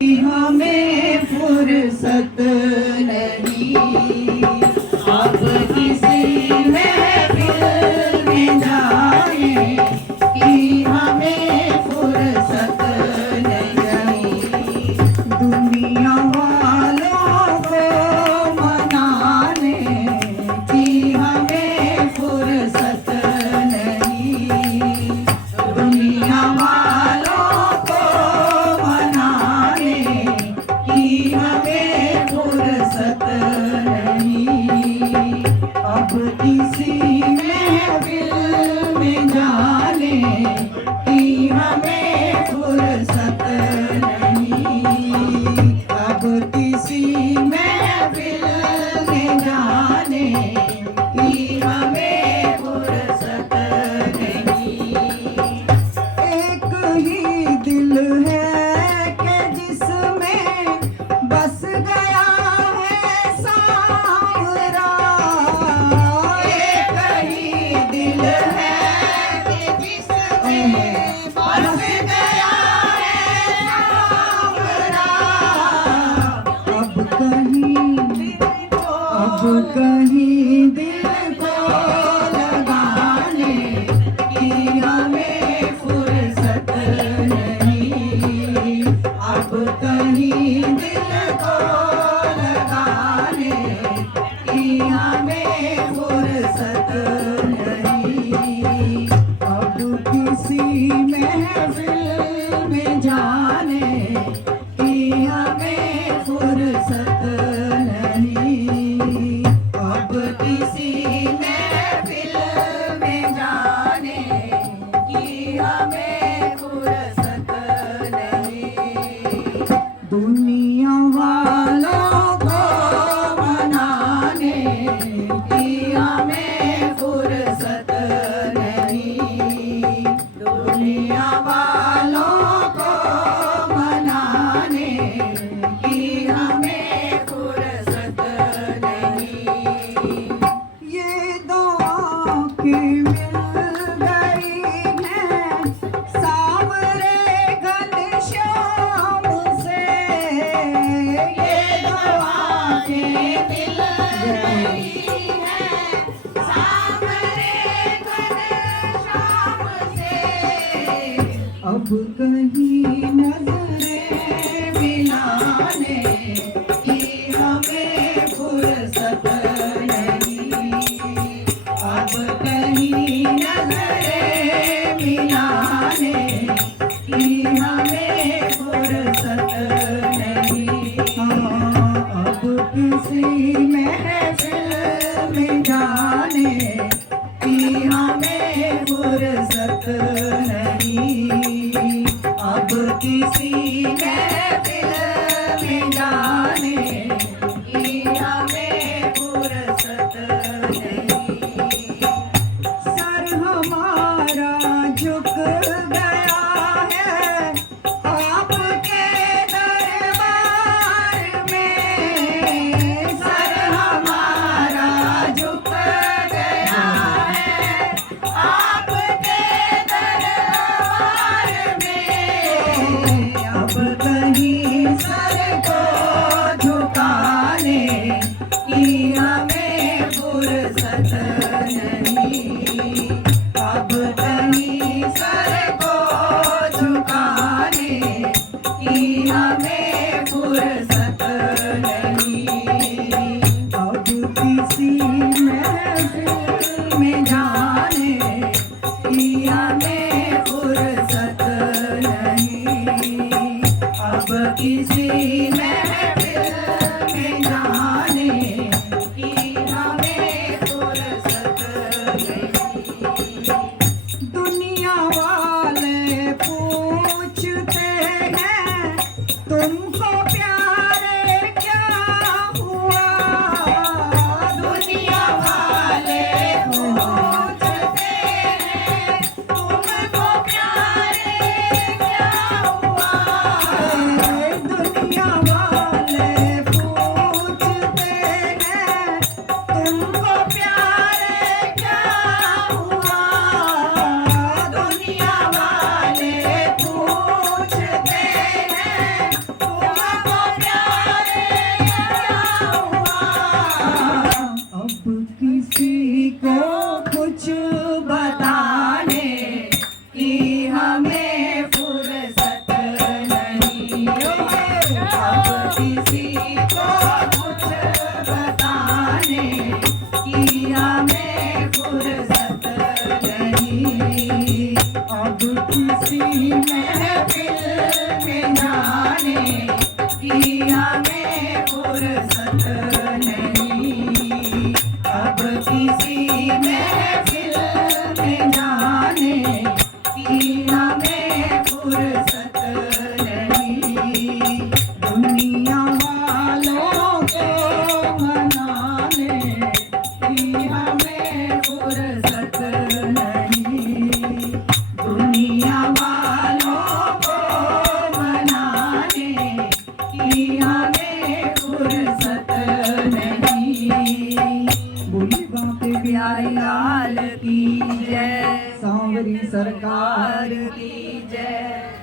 हमें फुर्सत नहीं अब किसी महफिल में जाने की, हमें फुर्सत नहीं दुनिया वालों को मनाने की, हमें फुर्सत नहीं दुनिया वालों को मनाने की, हमें फुर्सत नहीं अब किसी महफिल में जाने की, हमें फुर्सत नहीं अब किसी महफिल में जाने की, हमें फुर्सत नहीं एक ही दिल है कि जिसमें बस गया है सांवरा, एक ही दिल है कि जिसमें बस गया है सांवरा, अब कहीं दिल को लगाने की, हमें फुर्सत नहीं अब कहीं दिल को लगाने की, हमें फुर्सत नहीं अब किसी महफिल में जाने की, हमें फुर्सत नहीं अब किसी महफिल में जाने की, हमें फुर्सत नहीं दुनिया वालों को मनाने की, हमें फुर्सत नहीं दुनिया वालों को मनाने की, हमें फुर्सत नहीं ये दो आँखें मिल गई हैं सांवरे घनश्याम से, ये दो आँखें मिल गई हैं सांवरे घनश्याम से, अब कहीं नजरें मिलाने की, हमें फुर्सत नहीं अब कहीं नजरें मिलाने की, हमें फुर्सत नहीं अब किसी महफिल में जाने की, हमें फुर्सत नहीं अब किसी महफिल में जाने की, हमें फुर्सत नहीं सर हमारा झुक गया है आपके दरबार में, सर हमारा झुक गया है आपके दरबार में, अब कहीं सर को झुकाने की, हमें फुर्सत नहीं अब कहीं सर को झुकाने की, हमें फुर्सत नहीं अब किसी महफिल में जाने की, हमें फुर्सत नहीं अब किसी महफिल में जाने की, हमें फुर्सत नहीं दुनिया वाले पूछते हैं तुमको प्यारे क्या हुआ, दुनिया वाले पूछते हैं तुमको प्यारे क्या हुआ, दुनिया वाले पूछते हैं तुमको प्यारे क्या हुआ, दुनिया वाले पूछते हैं हमें फुर्सत नहीं, अब किसी महफिल में जाने की हमें फुर्सत नहीं, दुनिया वालों को मनाने की हमें फुर्सत नहीं, दुनिया वालों को मनाने की हमें फुर्सत नहीं। बोली बापे प्यारे लाल की जय, सांवरी सरकार की जय।